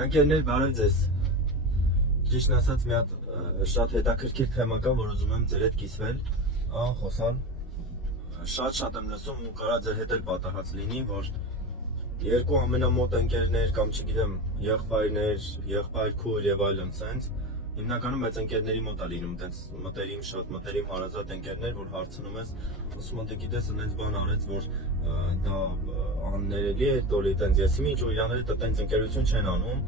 Ընկերներ, բարև ձեզ։ Ճիշտն ասած մի հատ շատ հետաքրքիր թեմա կա, որ ուզում եմ ձեր հետ կիսվել, խոսալ։ Շատ եմ լսում ու կարա ձեր հետ էլ պատահած լինի, որ երկու ամենամոտ ընկերներ կամ չգիտեմ, եղբայր քույր եւ այլն սենց, հիմնականում այդ ընկերների մոտ է լինում, տենց շատ մտերիմ հարազատ ընկերներ, որ հարցնում ես, ասում են դե գիտես, այնպես բան արեց, որ դա աններելի է, տոլի տենց ես ինչ ու իրաները դա տենց ընկերություն չեն անում,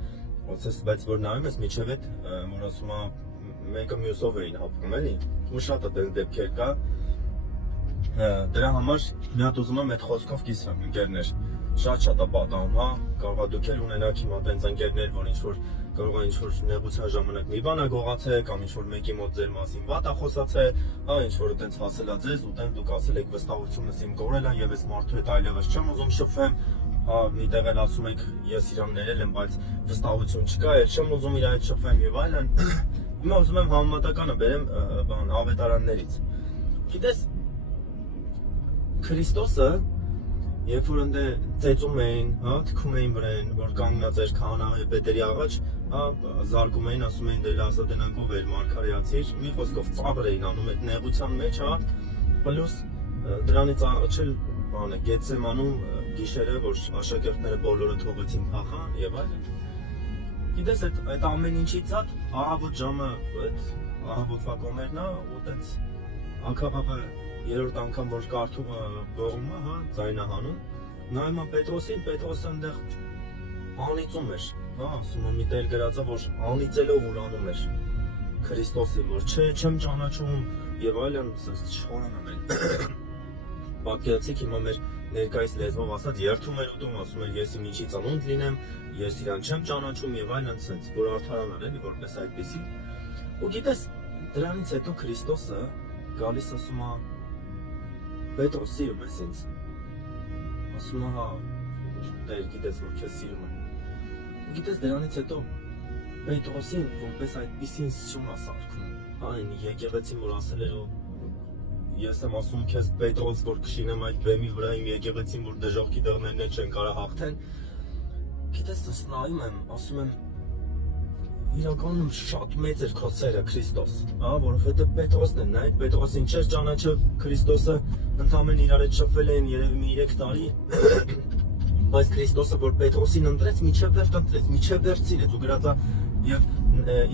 բայց որ նայում ես միջև այդ, որ ասում է մեկը մյուսով էին հապում էլի, ու շատ է տենց դեպքեր կա, դրա համար մի հատ ուզում եմ այդ խոսքով կիսվեմ, ընկերներ, շատ է պատահում, հա, կարող է դուք էլ ունենաք հիմա տենց ընկերներ, որ ինչ-որ կարող է ինչ-որ նեղության ժամանակ մի բան է գողացել կամ ինչ-որ մեկի մոտ ձեր մասին վատ է խոսացել, հա, ինչ-որ տենց հասել է ձեզ ու տենց դուք ասել եք վստահությունս իմ կորել է եւ այս մարդու հետ այլևս չեմ ուզում շփվեմ, հա, միտեղ էլ ասում եք ես իրան ներել եմ, բայց վստահություն չկա, էլ չեմ ուզում իր հետ շփվեմ եւ այլն։ Հիմա ուզում եմ համեմատականը բերեմ բան ավետարաններից։ Գիտես, Քրիստոսը երբ որ ընդ ծեծում էին, հա, թքում էին վրան, որ կանգնած էր քահանայի պետերի առաջ, հա, զարգում էին, ասում էին դե լասա դնանքով էր մարգարեացիր, մի խոսքով ծաղր էին անում այդ նեղության մեջ, հա, պլյուս դրանից առաջ էլ բանը Գեթսեմանում գիշերը, որ աշակերտները բոլորը թողեցին փախան եւ այլն։ Գիտես այդ ամեն ինչից հատ ահավոտ ժամը այդ ահավոտվա կոմերն է ու տենց ակապապը երրորդ անգամ որ կարդումը բողում է, հա, ձայնահանում, նայում է Պետրոսին, Պետրոսը այնտեղ անիծում էր, հա, ասում է մի տեղ գրած է, որ անիծելով ուրանում էր Քրիստոսին, որ չեմ ճանաչում եւ այլն, ասես չխորանում են։ Պատկերացիք հիմա մեր ներկայիս լեզվով ասած երթում էր ուտում, ասում էր ես իմ ինչի ծնունդ լինեմ, ես իրան չեմ ճանաչում եւ այլն, ասենց, որ արդարանալ էլի որպես այդպեսի։ Ու գիտես, դրանից հետո Քրիստոսը գալիս ասում է Պետրոս սիրում ես ինձ, ասում է հա, Տեր գիտես որ քեզ սիրում եմ, ու գիտես դրանից հետո Պետրոսին որպես այդպիսին սյուն է սարքում, հա այն եկեղեցին որ ասել էր ես եմ ասում քեզ Պետրոս որ քշինեմ այդ բեմի վրա իմ եկեղեցին որ դժոխքի դռներն չեն կարա հաղթեն, գիտես ես նայում եմ, ասում եմ իրականում շատ մեծ էր քո սերը Քրիստոս, հա, որովհետև Պետրոսն է, նայեք Պետրոսին չէր ճանաչել Քրիստոսը, ընդամենը իրար հետ շփվել են երևի մի 3 տարի, բայց Քրիստոսը որ Պետրոսին ընտրեց, միջև վերջ ընտրեց, միջև վերջ սիրեց ու գրած է եւ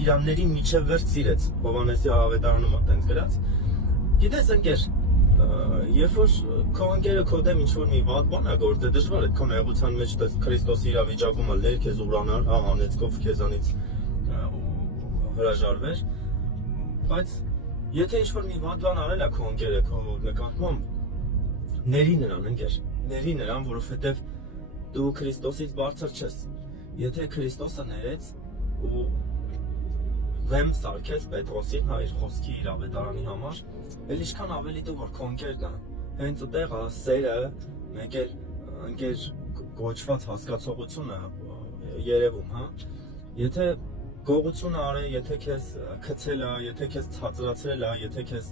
իրաններին միջև վերջ սիրեց, Հովհաննեսի ավետարանում է տենց գրած։ Գիտես ընկեր, երբ որ քո ընկերը քո դեմ ինչ-որ մի վատ բան է գործել, դժվար է քո նեղության մեջ Քրիստոսի իրավիճակում ալ քեզ ուրանար, հա, անեծքով քեզանից հրաժարվեր, բայց եթե ինչ-որ մի վատ բան արել է քո ընկերը քո նկատմամբ, ների նրան ընկեր, ների նրան, որովհետև դու Քրիստոսից բարձր չես։ Եթե Քրիստոսը ներեց ու վեմ սարքեց Պետրոսին, հա, իր խոսքի իր ավետարանի համար, էլ ինչքան ավելի դու որ քո ընկերն է, հենց այդտեղ է սերը, մեկ էլ ընկեր կոչված հասկացողությունը երևում, հա։ Եթե գողություն արել, եթե քեզ քցել է, եթե քեզ ցածրացրել է, եթե քեզ,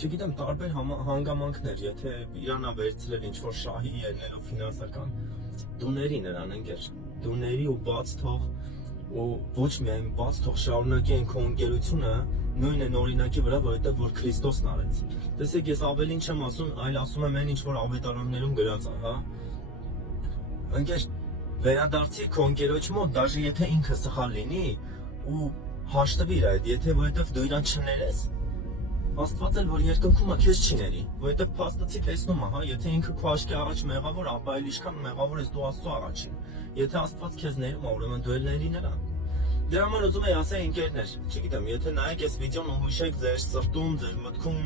չգիտեմ, տարբեր հանգամանքներ, եթե իրանա վերցրել ինչ-որ շահի ելնելով ֆինանսական, դու ների նրան ընկեր, դու ների ու բաց թող ու ոչ միայն բաց թող շարունակի այն քո ընկերությունը նույն այն օրինակի վրա, որովհետև որ Քրիստոսն արեց։ Տեսեք, ես ավելին չեմ ասում, այլ ասում եմ այն ինչ որ ավետարաններում գրած է, հա։ Ընկեր, վերադարձի քո ընկերոջ մոտ, դաժե եթե ինքը սխալ լինի ու հաշտվիր այդ, եթե որովհետև դու իրան չներես, Աստված էլ որ երկնքում է քեզ չի ների, որովհետև փաստացի տեսնում է, հա, եթե ինքը քո աչքի առաջ մեղավոր, ապա էլ ինչքան մեղավոր ես դու Աստծո առաջին։ Եթե Աստված քեզ ներում է, ուրեմն դու էլ ների նրան։ Դրա համար ուզում եմ ասել ընկերներ, չգիտեմ, եթե նայեք այս վիդեոն ու հիշեք ձեր սրտում, ձեր մտքում,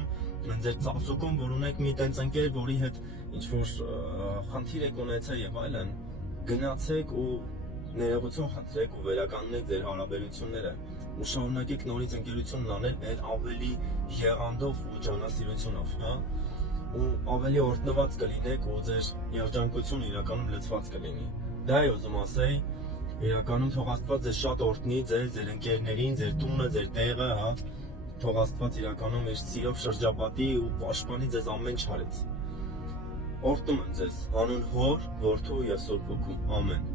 ձեր ծափսուկում, որ ունեք մի տենց ընկեր, որի հետ ինչ որ խնդիր եք ունեցել եւ այլն, գնացեք ու ներողություն խնդրեք ու վերականգնեք ձեր հարաբերությունները ու շարունակեք նորից ընկերությունն անել այլ ավելի եղանդով ու ջանասիրությունով, հա, ու ավելի օրհնված կլինեք ու ձեր երջանկությունը իրականում լցված կլինի։ Դա է ուզում ասել, իրականում թող Աստված ձեզ շատ օրհնի, ձեր ընկերներին, ձեր տունը, ձեր տեղը, հա, թող Աստված իրականում իր սիրով շրջապատի ու պաշտպանի ձեզ ամեն չարից։ Օրհնում եմ ձեզ, անուն Հոր, Որդու եւ Սուրբ Հոգու, ամեն։